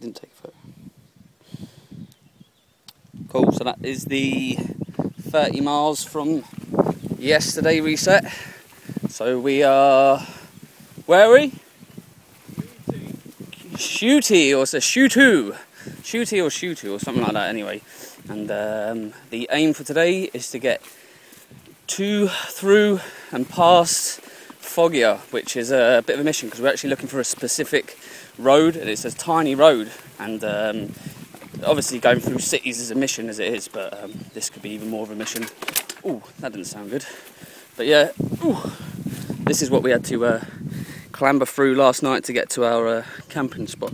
Didn't take a photo. Cool, so that is the 30 miles from yesterday reset. So we are, where are we? Shooty, or it's a J2. Shooty or J2 or something like that anyway. And the aim for today is to get to, through and past Foggia, which is a bit of a mission because we're actually looking for a specific road, and it's a tiny road, and obviously going through cities is a mission as it is, but this could be even more of a mission. Ooh, that didn't sound good. But yeah, ooh, this is what we had to clamber through last night to get to our camping spot.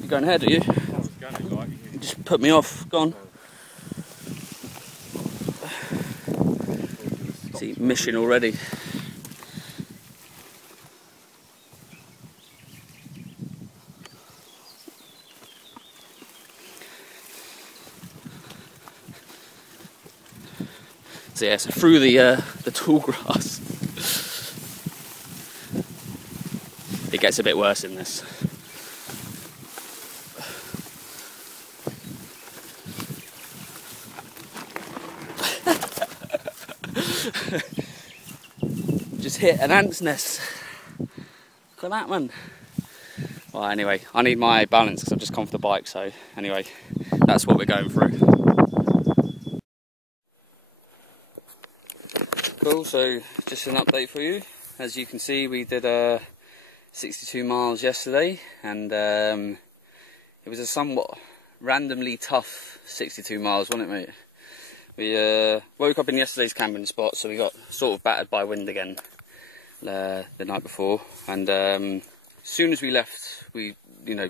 You going ahead, are you? I was going, like, You just put me off, go on. See, mission already. So yeah, so through the tall grass. It gets a bit worse in this. Just hit an ant's nest. Look at that, man. Well, anyway, I need my balance because I've just come off the bike, so anyway, that's what we're going through. Cool, so just an update for you. As you can see, we did 62 miles yesterday, and it was a somewhat randomly tough 62 miles, wasn't it, mate? We woke up in yesterday's camping spot, so we got sort of battered by wind again the night before, and as soon as we left, we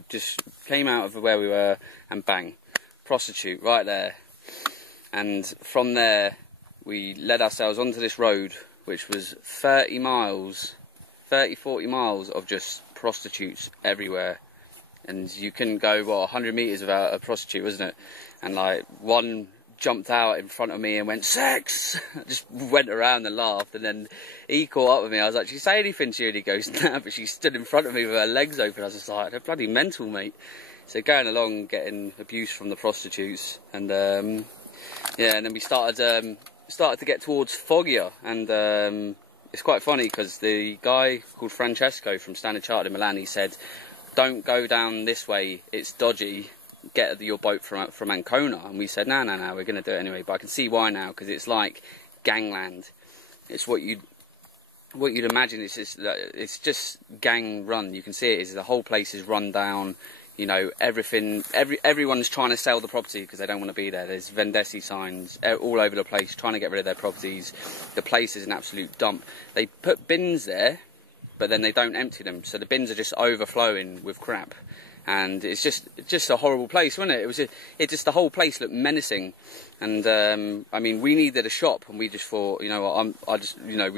just came out of where we were, and bang, prostitute right there. And from there we led ourselves onto this road, which was 40 miles of just prostitutes everywhere, and you couldn't go, what, 100 metres without a prostitute, wasn't it? And like, one jumped out in front of me and went, "Sex!" I just went around and laughed, and then he caught up with me. I was like, "Did you say anything to you?" And he goes, "Nah," but she stood in front of me with her legs open. I was just like, "They're bloody mental, mate." So going along, getting abuse from the prostitutes, and yeah, and then we started to get towards Foggia, and it's quite funny because the guy called Francesco from Standard Chartered in Milan, he said, "Don't go down this way, it's dodgy, get your boat from Ancona." And we said, no, we're going to do it anyway. But I can see why now, because it's like gangland. It's what you'd imagine. It's just gang run. You can see it is, the whole place is run down. You know, everyone's trying to sell the property because they don't want to be there. There's vendessi signs all over the place trying to get rid of their properties. The place is an absolute dump. They put bins there, but then they don't empty them, so the bins are just overflowing with crap. And it's just a horrible place, wasn't it? It just the whole place looked menacing. And I mean, we needed a shop, and we just thought, we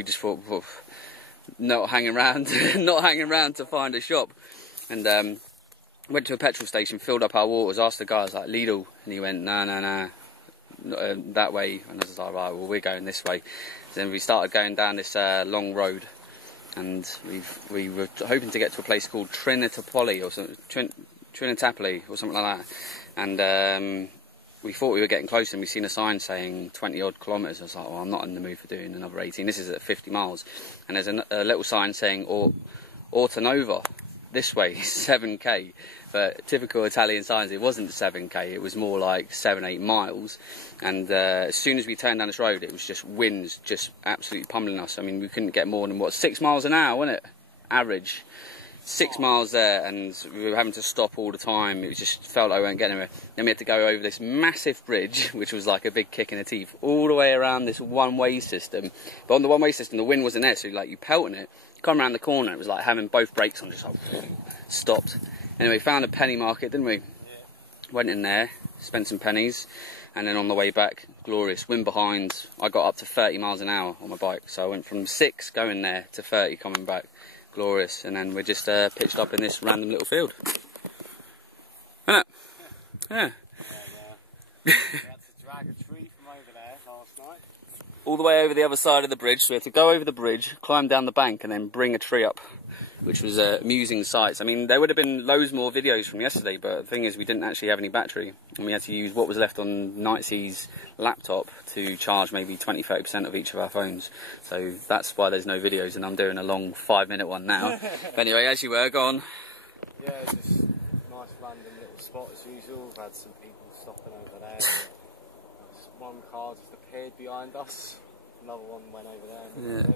just thought, well, not hanging around to find a shop. And went to a petrol station, filled up our waters, asked the guy, I was like, "Lidl," and he went, no, that way. And I was like, right, well, we're going this way. Then we started going down this long road, and we were hoping to get to a place called Trinitapoli or something, Trinitapoli or something like that. And we thought we were getting close, and we seen a sign saying 20 odd kilometres. I was like, well, I'm not in the mood for doing another 18. This is at 50 miles. And there's a little sign saying Ortonova, this way, 7k. But typical Italian signs, it wasn't 7k, it was more like 7-8 miles. And as soon as we turned down this road, it was just winds just absolutely pummeling us. I mean, we couldn't get more than, what, 6 miles an hour, wasn't it? Average. 6 miles there, and we were having to stop all the time. It just felt like we weren't getting anywhere. Then we had to go over this massive bridge, which was like a big kick in the teeth, all the way around this one-way system. But on the one-way system, the wind wasn't there, so like you pelting it, come around the corner, it was like having both brakes on, just like stopped. Anyway, found a penny market, didn't we? Yeah. Went in there, spent some pennies, and then on the way back, glorious. Wind behind, I got up to 30 miles an hour on my bike, so I went from 6 going there to 30 coming back. Glorious. And then we just pitched up in this random little field. Isn't it? Yeah. We had to drag a tree from over there last night. All the way over the other side of the bridge, so we had to go over the bridge, climb down the bank, and then bring a tree up. which was amusing sights. I mean, there would have been loads more videos from yesterday, but the thing is we didn't actually have any battery, and we had to use what was left on Nightsea's laptop to charge maybe 20-30% of each of our phones. So that's why there's no videos, and I'm doing a long 5-minute one now. But anyway, as you were, go on. Yeah, just nice random little spot as usual. We've had some people stopping over there. There's one car just appeared behind us. Another one went over there. Yeah.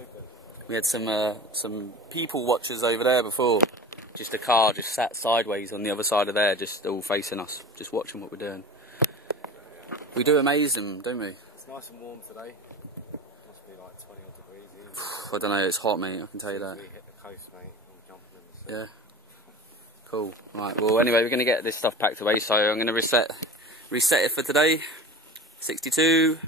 We had some people watchers over there before. Just a car just sat sideways on the other side of there, just all facing us, just watching what we're doing. We do amaze them, don't we? It's nice and warm today. Must be like 20 odd degrees. I don't know, it's hot, mate, I can tell you that. We hit the coast, mate. I'm jumping in the sea. Yeah. Cool. Right, well anyway, we're going to get this stuff packed away, so I'm going to reset it for today. 62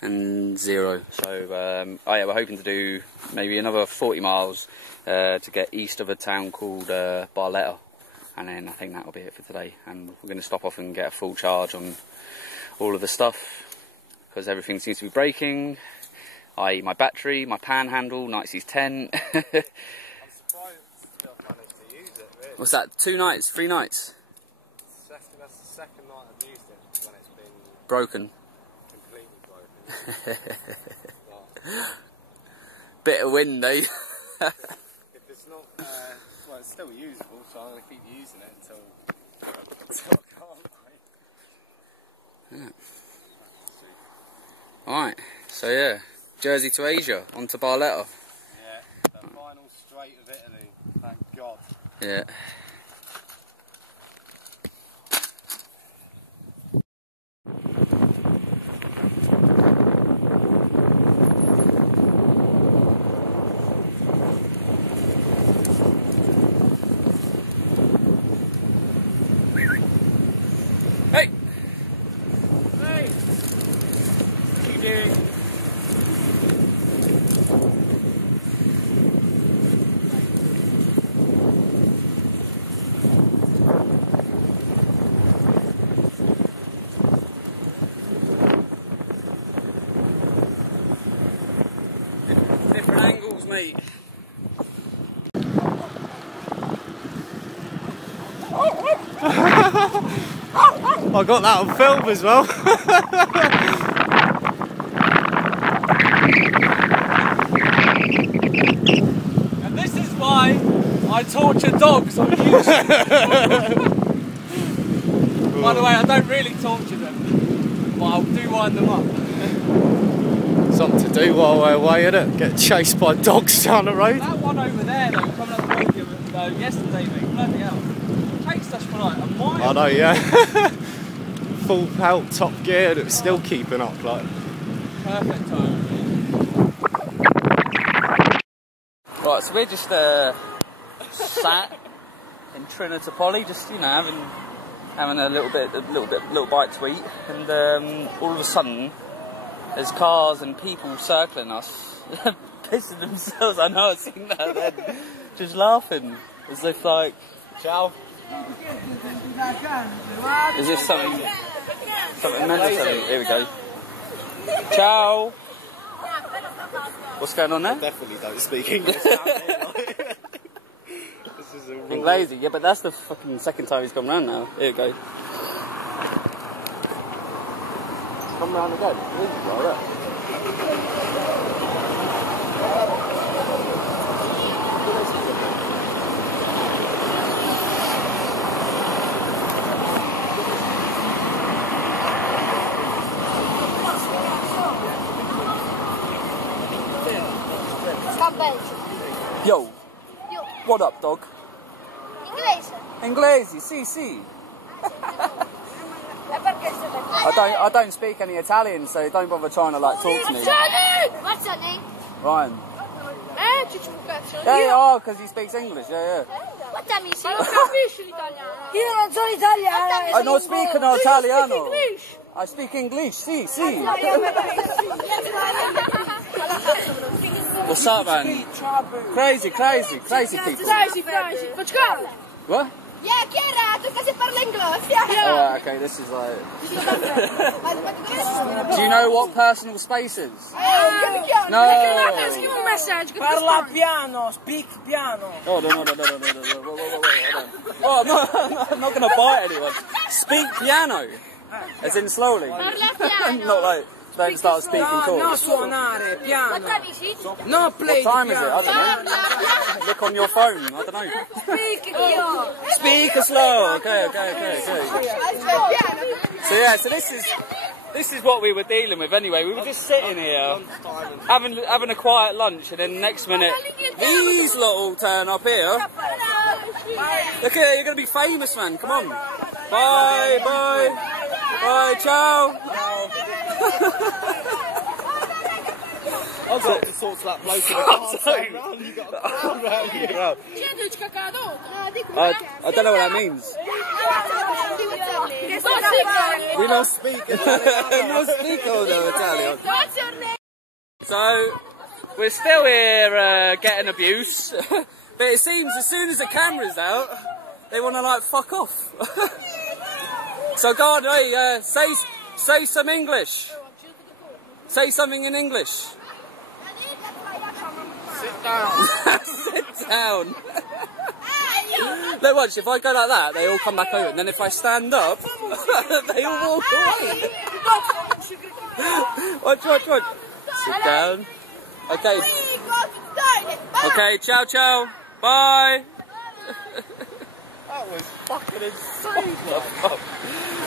and 0. So, oh yeah, we're hoping to do maybe another 40 miles to get east of a town called Barletta. And then I think that'll be it for today. And we're going to stop off and get a full charge on all of the stuff, because everything seems to be breaking, i.e. my battery, my panhandle, Nightsea's tent. I'm surprised still managed to use it, really. What's that, 2 nights, 3 nights? That's the second night I've used it when it's been Broken. completely broken. Bit of wind, eh? If it's not, well, it's still usable, so I'm going to keep using it until I can't. Yeah. Alright, so yeah, Jersey to Asia, on to Barletta. Yeah, the final straight of Italy, thank God. Yeah. Hey! Hey! What are you doing? Different angles, mate. I got that on film as well. And this is why I torture dogs on YouTube. By the way, I don't really torture them, but I'll do wind them up. Something to do while we're away, innit? Get chased by dogs down the road. That one over there, though, coming up the road yesterday, mate, bloody hell. Chased us for like a mile. I know, yeah. Full pelt, top gear, and it's still keeping up, like. Perfect time. Right, so we're just sat in Trinitapoli, just having a little bite to eat, and all of a sudden there's cars and people circling us, pissing themselves. I know, I've seen that then, just laughing as if like, ciao. Is this something mandatory? Here we go. Ciao. What's going on there? I definitely don't speak English. This is a Inglese, yeah, but that's the fucking second time he's come round now. Here we go. Come round again. Right there. Yo, what up, dog? Inglese, sì. I don't speak any Italian, so don't bother trying to like talk to me. What's your name? Ryan. Yeah, because he speaks English, yeah. What that means? You don't capisci l'italiano. Io non sono italiano. I don't speak no Italiano. I speak English, sì. What's up, man? Crazy people. Crazy. Let's go. What? Yeah, chi era? Tu che si parla inglese? Oh, okay, this is like... Do you know what personal space is? No! Scrivi un messaggio. Parla piano, speak piano. Oh, no. Oh, no, I'm not going to bite anyone. Speak piano. As in slowly. Parla piano. Not like, don't start speaking No, chords. suonare, piano. What time is it? No, play What time is it? piano. I don't know. Look on your phone. I don't know. Speak io. Speak slow. Okay. So yeah, so this is what we were dealing with anyway. We were just sitting here, having a quiet lunch, and then next minute, these lot all turn up here. Look here, you're gonna be famous, man. Come on. Bye, ciao. I've got to talk to that bloke in the car. You got to come round here. I don't know what that means. We don't speak Italian. No speak Italian. So, we're still here getting abuse, but it seems as soon as the camera's out, they want to like fuck off. So go on, hey, say some English. Say something in English. Sit down. Sit down. Look, watch, if I go like that, they all come back over, and then if I stand up, they all walk away. Watch. Sit down. Okay. Okay, ciao. Bye. That was fucking insane.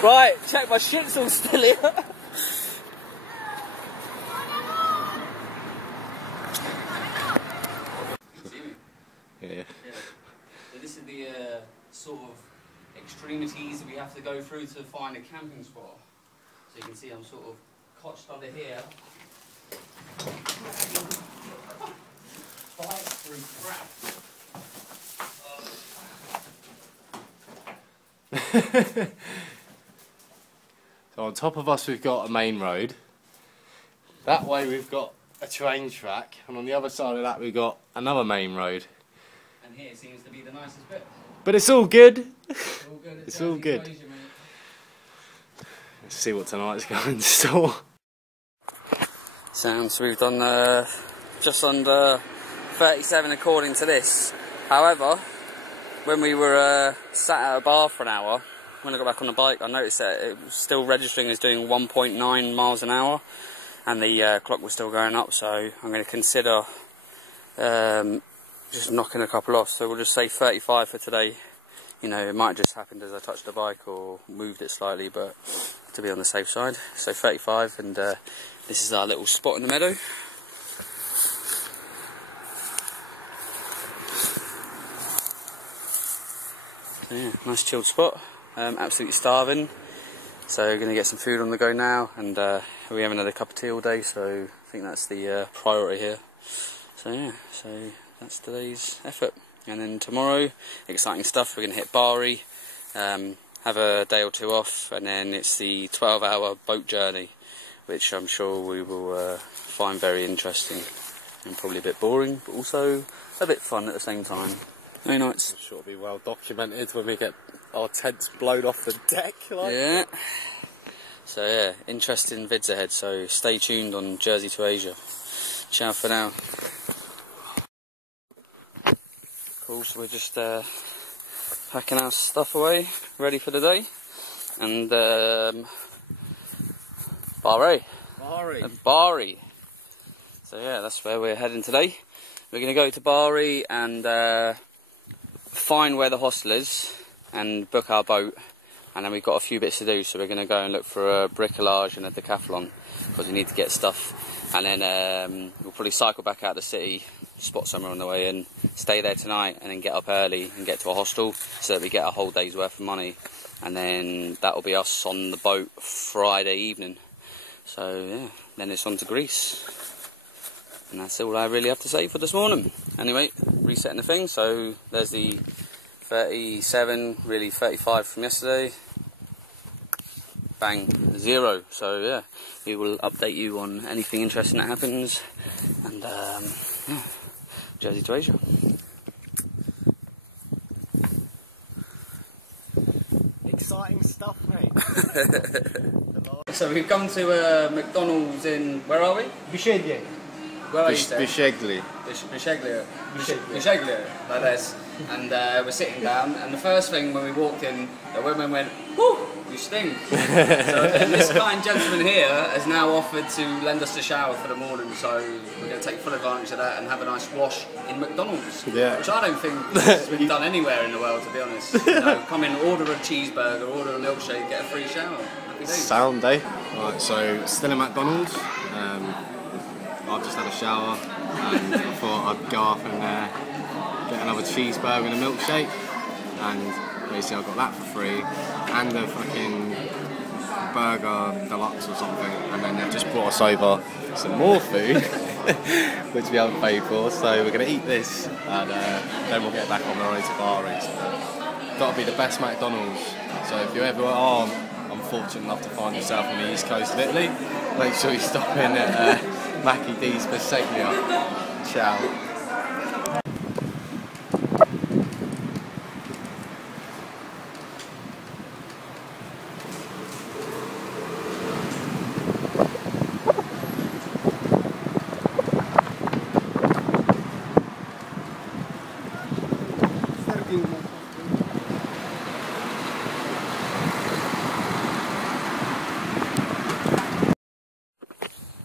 Right, check my shit's all still here. Yeah. So this is the sort of extremities that we have to go through to find a camping spot. So you can see I'm sort of cotched under here. Fight through crap. So on top of us we've got a main road. That way we've got a train track, and on the other side of that we've got another main road. And here seems to be the nicest bit. But it's all good. It's all good. Let's see what tonight's going to store. So we've done just under 37 according to this. However, when we were sat at a bar for an hour, when I got back on the bike, I noticed that it was still registering as doing 1.9 miles an hour, and the clock was still going up. So I'm going to consider just knocking a couple off. So we'll just say 35 for today. You know, it might have just happened as I touched the bike or moved it slightly, but to be on the safe side. So 35, and this is our little spot in the meadow. So yeah, nice chilled spot. Absolutely starving. So we're going to get some food on the go now, and we haven't had a cup of tea all day, so I think that's the priority here. So yeah, so that's today's effort. And then tomorrow, exciting stuff, we're going to hit Bari, have a day or two off, and then it's the 12-hour boat journey, which I'm sure we will find very interesting and probably a bit boring, but also a bit fun at the same time. Very nice. I'm sure it'll be well documented when we get our tents blown off the deck. Like. Yeah. So yeah, interesting vids ahead, so stay tuned on J2ATV. Ciao for now. Cool, so we're just packing our stuff away, ready for the day, and Bari. So yeah, that's where we're heading today. We're going to go to Bari and find where the hostel is and book our boat, and then we've got a few bits to do, so we're going to go and look for a bricolage and a decathlon because we need to get stuff, and then we'll probably cycle back out of the city, spot somewhere on the way in, stay there tonight, and then get up early and get to a hostel so that we get a whole day's worth of money, and then that will be us on the boat Friday evening. So yeah, then it's on to Greece. And that's all I really have to say for this morning. Anyway, resetting the thing, so there's the 37, really 35 from yesterday. Bang, 0. So yeah, we will update you on anything interesting that happens. And yeah, J2ATV. stuff, mate. So we've come to McDonald's in, where are we? Biceglie. Where are you staying? Biceglie. Biceglie, like this. And we're sitting down, and the first thing when we walked in, the women went, "Whoo, you stink." So this kind gentleman here has now offered to lend us a shower for the morning, so we're going to take full advantage of that and have a nice wash in McDonald's. Yeah. Which I don't think has been done anywhere in the world, to be honest. You know, come in, order a cheeseburger, order a milkshake, get a free shower. Happy days. Sound, eh? Right, so still in McDonald's. I've just had a shower and I thought I'd go off and get another cheeseburger and a milkshake, and basically I got that for free and a fucking burger deluxe or something, and then they've just brought us over some more food which we haven't paid for, so we're going to eat this and then we'll get back on the road to Bari. Got to be the best McDonald's, so if you ever are unfortunate enough to find yourself on the east coast of Italy, make sure you stop in at Mackie D's Biceglie. Ciao.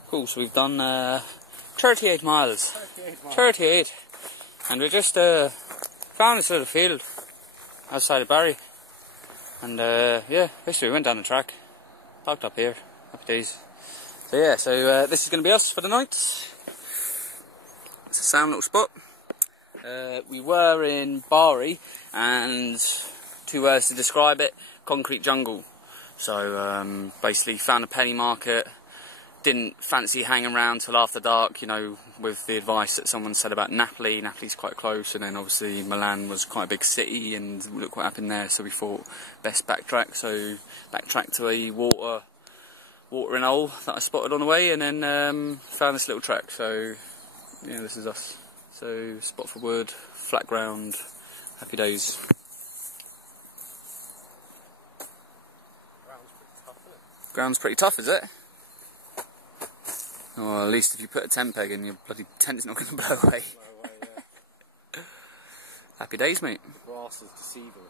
Cool, so we've done 38 miles. 38. And we just found this little field outside of Bari. And yeah, basically we went down the track, parked up here, happy days. So yeah, so this is going to be us for the night. It's a sound little spot. We were in Bari, and 2 words to describe it: concrete jungle. So basically found a penny market. Didn't fancy hanging around till after dark, you know, with the advice that someone said about Napoli. Napoli's quite close, and then obviously Milan was quite a big city, and look what happened there. So we thought best backtrack. So backtracked to a watering hole that I spotted on the way, and then found this little track. So yeah, this is us. So spot for wood, flat ground, happy days. Ground's pretty tough, is it? Or at least if you put a tent peg in, your bloody tent's not going to blow away. Blow away, yeah. Happy days, mate. The grass is deceiving.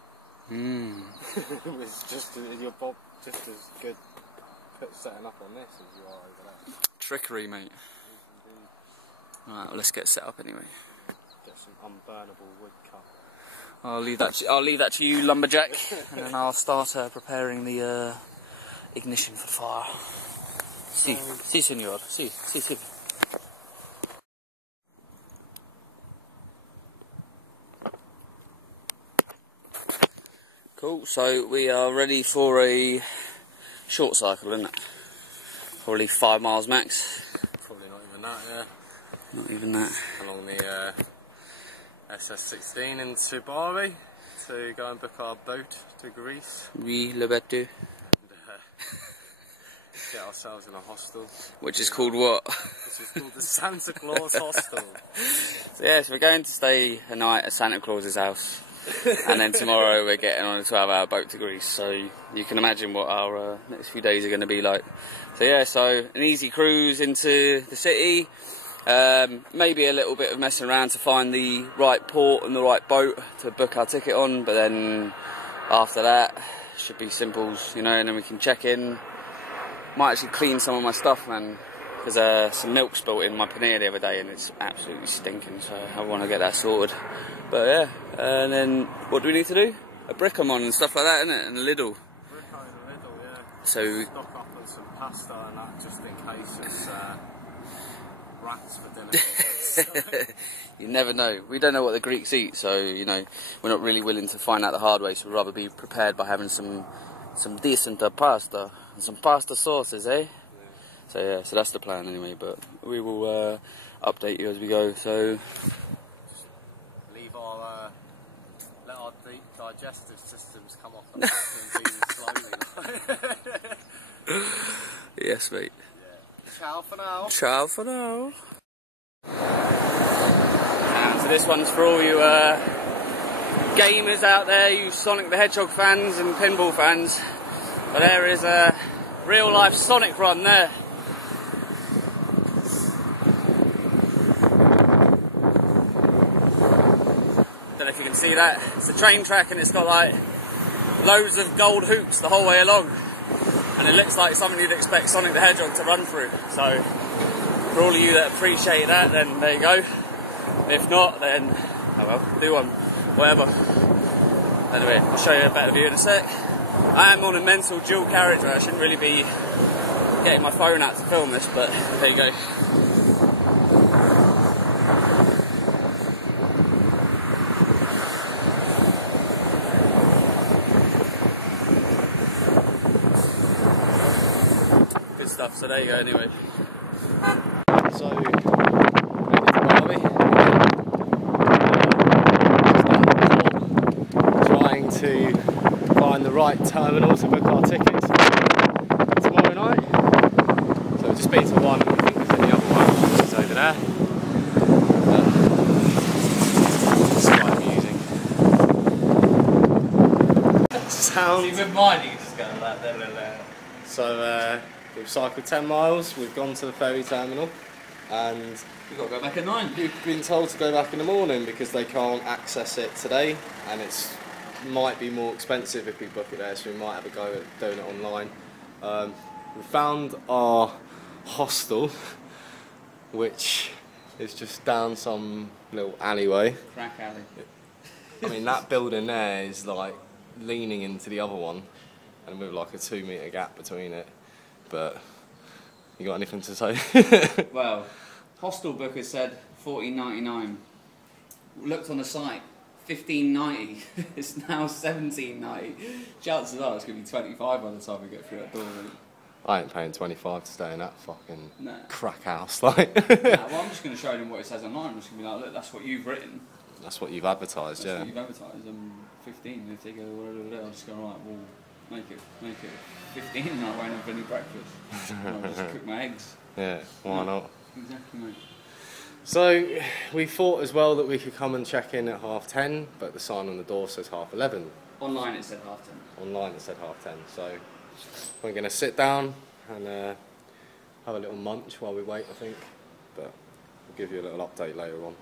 It's just you're just as good setting up on this as you are over there. Trickery, mate. Right, well, let's get set up anyway. Get some unburnable wood cut. I'll leave that to you, lumberjack, and then I'll start preparing the ignition for the fire. Si, signor. Si. Cool, so we are ready for a short cycle, isn't it? Probably 5 miles max. Probably not even that, yeah. Not even that. Along the SS16 into Bari to go and book our boat to Greece. Oui, le bateau. Get ourselves in a hostel. Which is called what? This is called the Santa Claus Hostel. So yeah, so we're going to stay a night at Santa Claus's house. And then tomorrow we're getting on a 12-hour boat to Greece. So you can imagine what our next few days are going to be like. So yeah, so an easy cruise into the city. Maybe a little bit of messing around to find the right port and the right boat to book our ticket on. But then after that, should be simples, you know, and then we can check in. Might actually clean some of my stuff, man. There's some milk spilt in my paneer the other day and it's absolutely stinking, so I want to get that sorted. But yeah, and then what do we need to do? A Brickamon and stuff like that, innit? And a Lidl. Bricko and a Lidl, yeah. So stock up on some pasta and that just in case it's rats for dinner. you never know. We don't know what the Greeks eat, so you know we're not really willing to find out the hard way. So we'd rather be prepared by having some decent pasta. Some pasta sauces, eh? Yeah. So yeah, so that's the plan anyway, but we will update you as we go, so... Leave our... let our digestive systems come off the back and slowly. Yes, mate. Yeah. Ciao for now. Ciao for now. And so this one's for all you gamers out there, you Sonic the Hedgehog fans and pinball fans. But there is a real life Sonic run there. Don't know if you can see that. It's a train track and it's got like loads of gold hoops the whole way along. And it looks like something you'd expect Sonic the Hedgehog to run through. So for all of you that appreciate that, then there you go. If not, then oh well, do one. Whatever. Anyway, I'll show you a better view in a sec. I am on a mental dual carriageway. I shouldn't really be getting my phone out to film this, but there you go. Good stuff, so there you go anyway. So, made it to Bari. Trying to find the right terminal to book our tickets tomorrow night. So we've just been to one, I think it's in the other one, which is over there. It's quite amusing. Sound. You wouldn't mind, you can just go like that. So we've cycled 10 miles, we've gone to the ferry terminal, and We've got to go back at 9. we've been told to go back in the morning because they can't access it today, and it's might be more expensive if we book it there, so we might have a go at doing it online. We found our hostel, which is just down some little alleyway. Crack alley. I mean, that building there is like leaning into the other one, and with like a 2 metre gap between it. But you got anything to say? Well, hostel booker said $14.99. Looked on the site, $15.90. It's now $17.90. Chances are it's going to be 25 by the time we get through that door. Mate. I ain't paying 25 to stay in that fucking Nah. crack house. Like, Nah, well, I'm just going to show them what it says online. I'm just going to be like, look, that's what you've written. that's what you've advertised, That's yeah. what you've advertised. 15. If they go, whatever, I'll just go, right, well, make it 15 and I won't have any breakfast. I'll just cook my eggs. Yeah, why not? Exactly, mate. So we thought as well that we could come and check in at 10:30, but the sign on the door says 11:30. Online it said 10:30. Online it said 10:30, so we're going to sit down and have a little munch while we wait, I think, but we'll give you a little update later on.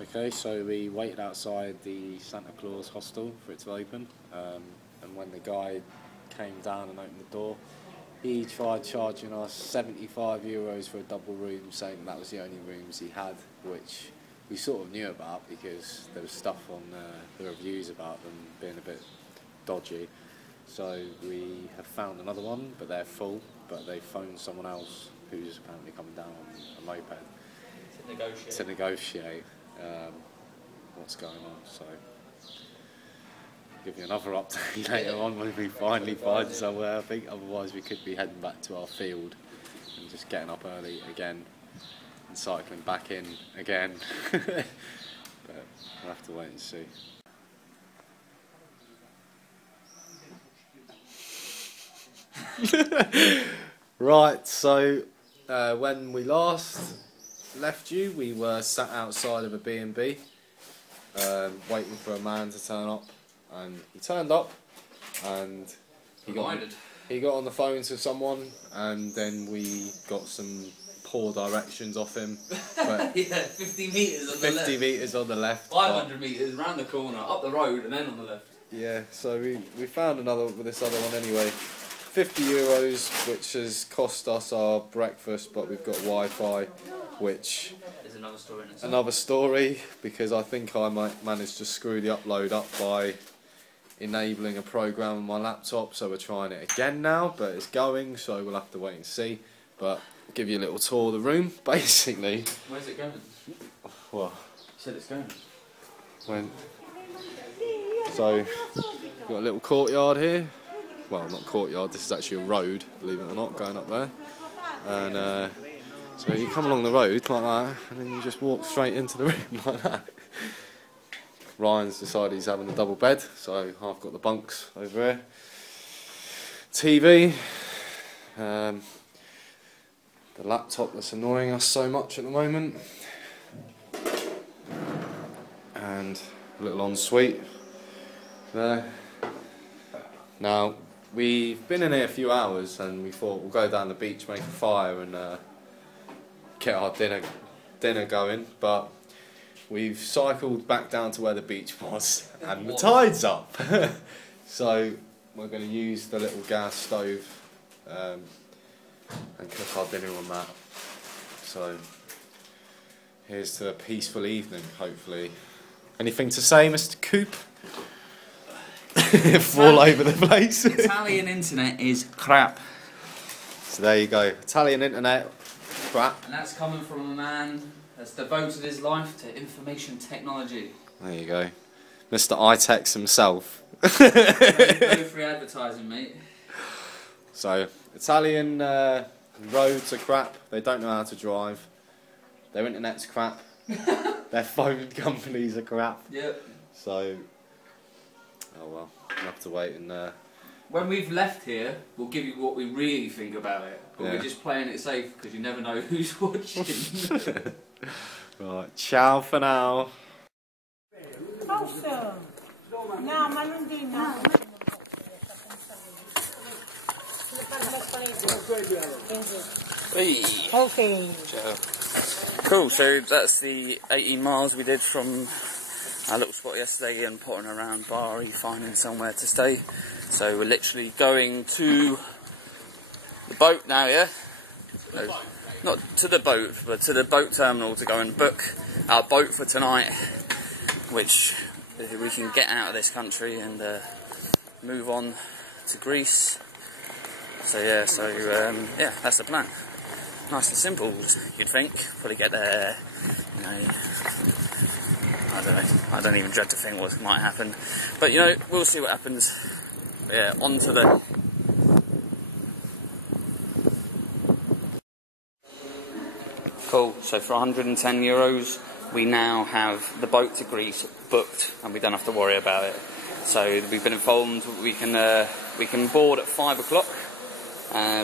Okay, so we waited outside the Santa Claus hostel for it to open, and when the guy came down and opened the door, he tried charging us €75 for a double room, saying that was the only rooms he had, which we sort of knew about because there was stuff on the reviews about them being a bit dodgy. So we have found another one, but they're full, but they phoned someone else who's apparently coming down on a moped to negotiate what's going on. So I'll give you another update later on when we finally find somewhere, I think. Otherwise we could be heading back to our field and just getting up early again and cycling back in again. But we'll have to wait and see. Right, so when we last left you, we were sat outside of a B&B waiting for a man to turn up, and he turned up and he got on the phone to someone, and then we got some poor directions off him. But Yeah, 50 metres on the left. 50 metres on the left. 500 metres round the corner, up the road, and then on the left. Yeah, so we found this other one anyway. €50, which has cost us our breakfast, but we've got Wi-Fi, which There's another story in it. another story, because I think I might manage to screw the upload up by enabling a program on my laptop, so we're trying it again now, but it's going, so we'll have to wait and see. But I'll give you a little tour of the room, basically. Where's it going? Well, You said it's going. So, we've got a little courtyard here. Well, not courtyard, this is actually a road, believe it or not, going up there. And so you come along the road like that, and then you just walk straight into the room like that. Ryan's decided he's having a double bed, so I've got the bunks over here. TV. The laptop that's annoying us so much at the moment. And a little ensuite there. Now, we've been in here a few hours and we thought we'll go down the beach, make a fire and get our dinner going, but we've cycled back down to where the beach was and the tide's up. So we're going to use the little gas stove and cook our dinner on that. So here's to a peaceful evening, hopefully. Anything to say, Mr. Coop? All over the place. Italian internet is crap. So there you go, Italian internet, crap. And that's coming from a man that's devoted his life to information technology. There you go, Mr. iTex himself. No free advertising, mate. So, Italian roads are crap, they don't know how to drive, their internet's crap, their phone companies are crap. Yep. So, oh well, we'll have to wait and... When we've left here, we'll give you what we really think about it. But Yeah. we're just playing it safe because you never know who's watching. Right, ciao for now. Posso? No, ma non di no. Okay. Cool, so that's the 18 miles we did from our little spot yesterday and potting around Bari, finding somewhere to stay. So we're literally going to the boat now, yeah? No, not to the boat, but to the boat terminal to go and book our boat for tonight, which we can get out of this country and move on to Greece. So yeah, yeah, that's the plan. Nice and simple, you'd think. Probably get there, you know, I don't know, I don't even dread to think what might happen. But you know, we'll see what happens. But yeah, on to the... Cool, so for €110, we now have the boat to Greece booked and we don't have to worry about it. So we've been informed we can board at 5 o'clock.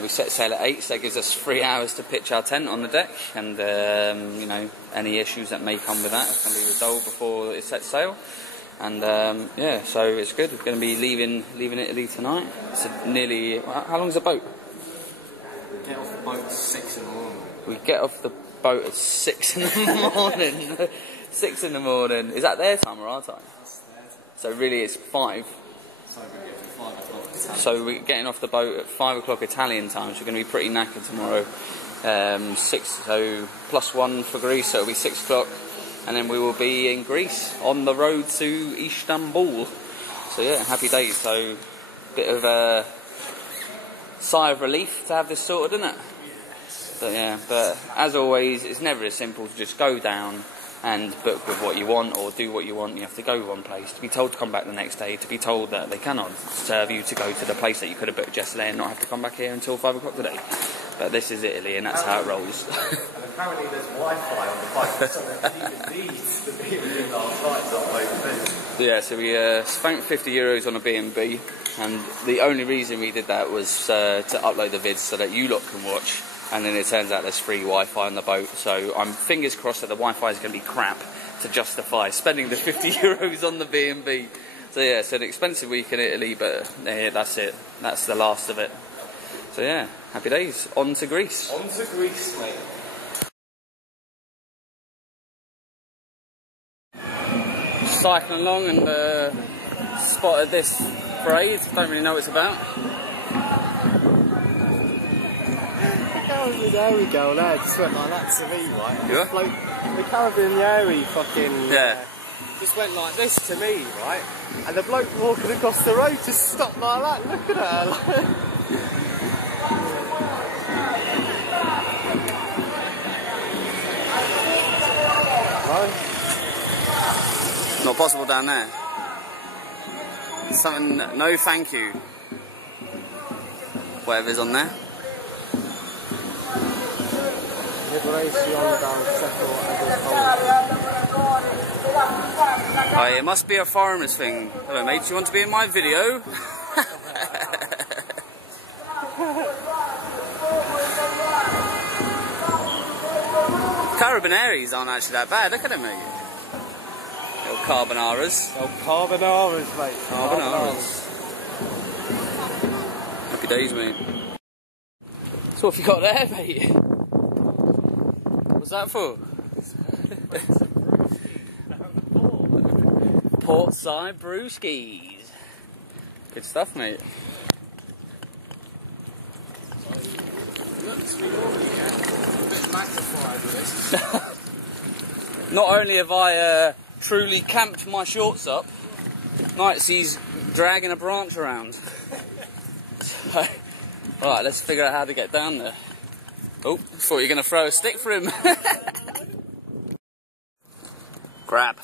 We set sail at 8, so that gives us 3 hours to pitch our tent on the deck, and you know, any issues that may come with that can be resolved before it sets sail. And yeah, so it's good. We're going to be leaving Italy tonight. So nearly, how long's the boat? We get off the boat at 6 in the morning. We get off the boat at 6 in the morning. 6 in the morning. Is that their time or our time? That's their time. So really it's 5. So we get to 5 o'clock Italian. So we're getting off the boat at 5 o'clock Italian time, so we're going to be pretty knackered tomorrow. 6, so +1 for Greece, so it'll be 6 o'clock, and then we will be in Greece on the road to Istanbul. So yeah, happy days. So bit of a sigh of relief to have this sorted, isn't it? But yeah, but as always, it's never as simple to just go down and book with what you want or do what you want. You have to go one place, to be told to come back the next day, to be told that they cannot serve you to go to the place that you could have booked yesterday and not have to come back here until 5 o'clock today. But this is Italy and that's how it rolls. And apparently there's Wi-Fi on the bike, so they even need the B&B last night to upload the Yeah, so we spanked €50 on a B&B, and the only reason we did that was to upload the vids so that you lot can watch. And then it turns out there's free Wi-Fi on the boat, so I'm fingers crossed that the Wi-Fi is going to be crap to justify spending the €50 on the B&B. So yeah, it's an expensive week in Italy, but yeah, that's it. That's the last of it. So yeah, happy days. On to Greece. On to Greece, mate. Cycling along and spotted this parade. Don't really know what it's about. There we go, there, just went like that to me, right? Yeah? The Caribbean Airy fucking... Yeah. Just went like this to me, right? And the bloke walking across the road just stopped like that, look at her. Like. Right? Not possible down there. Something, no thank you. Whatever's on there. Oh, it must be a foreigner's thing. Hello mate, do you want to be in my video? Carabineries aren't actually that bad, look at them mate. Little carbonaras. Oh, carbonaras, mate. Carbonaras. Happy days, mate. So what have you got there, mate? What's that for? Portside brewskis. Good stuff, mate. Not only have I truly camped my shorts up, Nights he's dragging a branch around. So, alright, let's figure out how to get down there. Oh, thought you were going to throw a stick for him. Grab.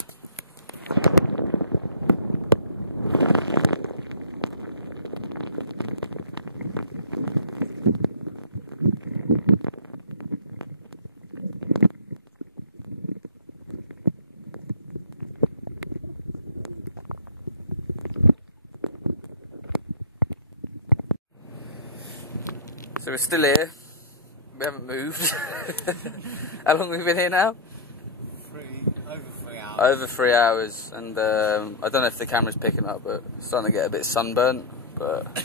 So we're still here, we haven't moved. How long have we been here now? Over 3 hours. Over 3 hours, and I don't know if the camera's picking up, but it's starting to get a bit sunburnt, but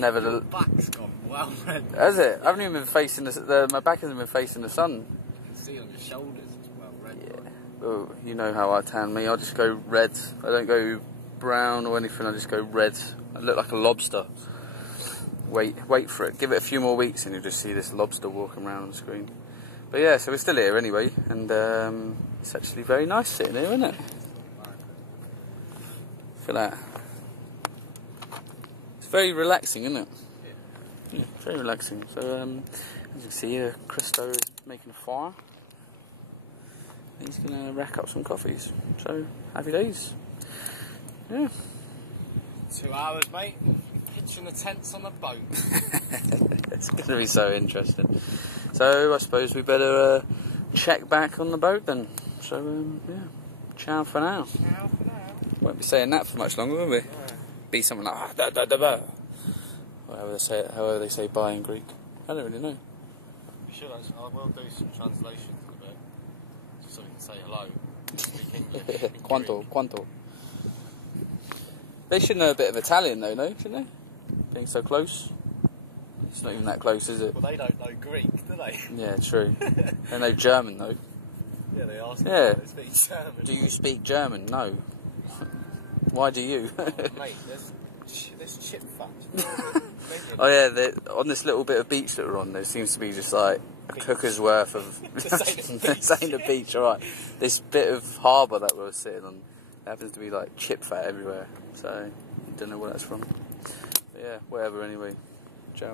nevertheless... Back's gone well red. Has it? I haven't even been facing my back hasn't been facing the sun. You can see on your shoulders it's well red. Yeah. Well, you know how I tan me, I just go red. I don't go brown or anything, I just go red. I look like a lobster. Wait for it. Give it a few more weeks and you'll just see this lobster walking around on the screen. But yeah, so we're still here anyway, and it's actually very nice sitting here, isn't it? Look at that. It's very relaxing, isn't it? Yeah, very relaxing. So as you can see here, Christo is making a fire. He's going to rack up some coffees. So, happy days. Yeah. 2 hours, mate. Pitching the tents on a boat. It's going to be so interesting. So I suppose we better check back on the boat then. So yeah, ciao for now. Ciao for now. Won't be saying that for much longer, will we? Yeah. Be something like da da da da. However they say bye in Greek. I don't really know. We should actually, I will do some translations in a bit, just so we can say hello. Speak English. Quanto. They should know a bit of Italian though, no? Shouldn't they? Being so close. It's not even that close, is it? Well, they don't know Greek, do they? Yeah, true. They know German though. Yeah, they ask me. Yeah. They speak German. Do you speak German? No. Why do you? Mate, there's chip facts. Oh yeah, on this little bit of beach that we're on, there seems to be just like a cooker's worth of... This ain't a beach, alright. This bit of harbour that we're sitting on, there happens to be like chip fat everywhere, so I don't know where that's from. But yeah, whatever anyway. Ciao.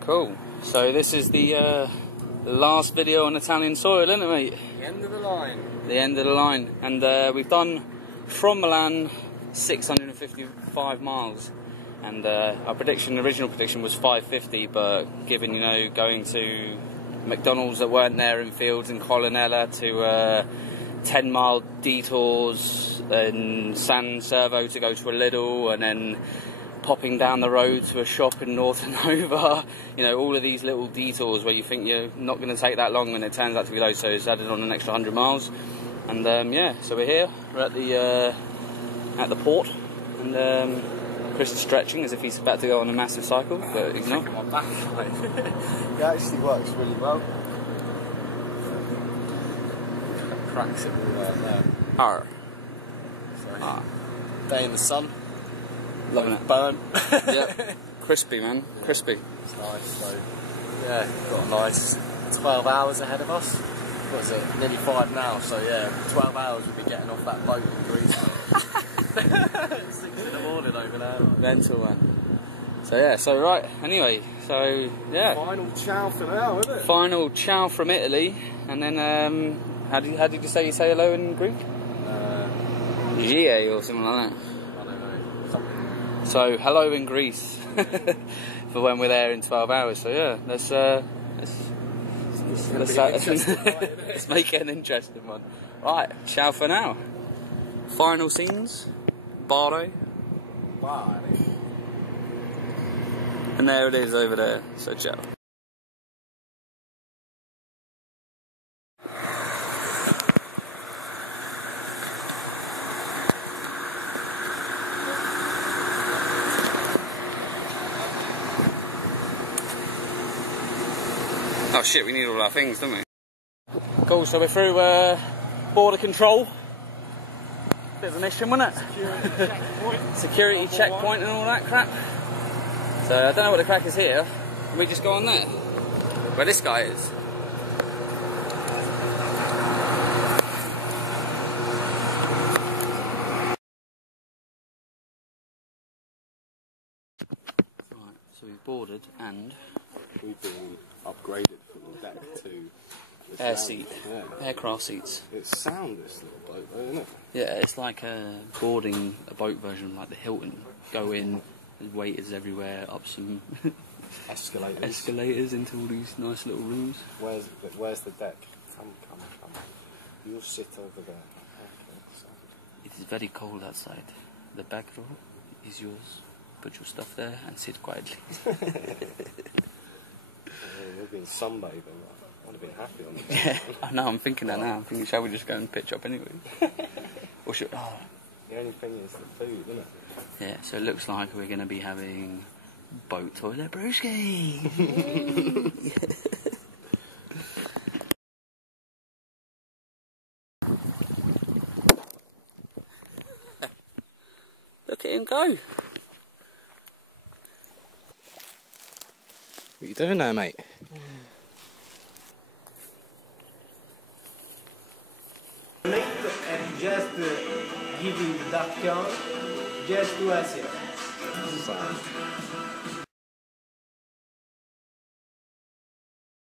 Cool. So this is the last video on Italian soil, isn't it, mate? The end of the line. The end of the line. And we've done from Milan 655 miles. And our original prediction was 550, but given, you know, going to McDonald's that weren't there in Fields and Colonella to 10-mile detours in San Servo to go to a Lidl, and then popping down the road to a shop in North Nova, you know, all of these little detours where you think you're not going to take that long and it turns out to be low, so it's added on an extra 100 miles. And yeah, so we're here, we're at the port, and Chris is stretching as if he's about to go on a massive cycle, but he's not. My back, it actually works really well. Cracks it all there. Arr. So, day in the sun. Loving it. Burn. Yep. Crispy, man. Crispy. It's nice, so yeah, got a nice 12 hours ahead of us. What is it? Nearly 5 now, so yeah, 12 hours we'll be getting off that boat in Greece. 6 in the morning over there. Mental, man. So yeah, so right, anyway, so yeah. Final ciao for now, isn't it? Final ciao from Italy, and then how did you say hello in Greek? Gie or something like that. I don't know. Something. So hello in Greece for when we're there in 12 hours. So yeah, let's make it an interesting one. Right, ciao for now. Final scenes, Bari. Bari. And there it is over there. So ciao. Oh shit, we need all our things, don't we? Cool, so we're through border control. Bit of a mission, wasn't it? Security checkpoint and all that crap. So I don't know what the crack is here. Can we just go on there? Where this guy is? Right, so we've boarded and We've been upgraded from the deck to this air lounge. seat, Yeah. aircraft seats. It's sound, this little boat though, isn't it? Yeah, it's like boarding a boat version like the Hilton. Go in, there's waiters everywhere, up some escalators into all these nice little rooms. Where's the deck? Come. You'll sit over there. Okay, so. It is very cold outside. The back row is yours. Put your stuff there and sit quietly. You've been sunbathing. I would have been happy on the Yeah, I know, I'm thinking that now. I'm thinking, shall we just go and pitch up anyway? Or should... Oh. The only thing is the food, isn't it? Yeah, so it looks like we're going to be having boat toilet brewski. Look at him go. What you doing there, mate? And just giving the duck count just to Asia. So,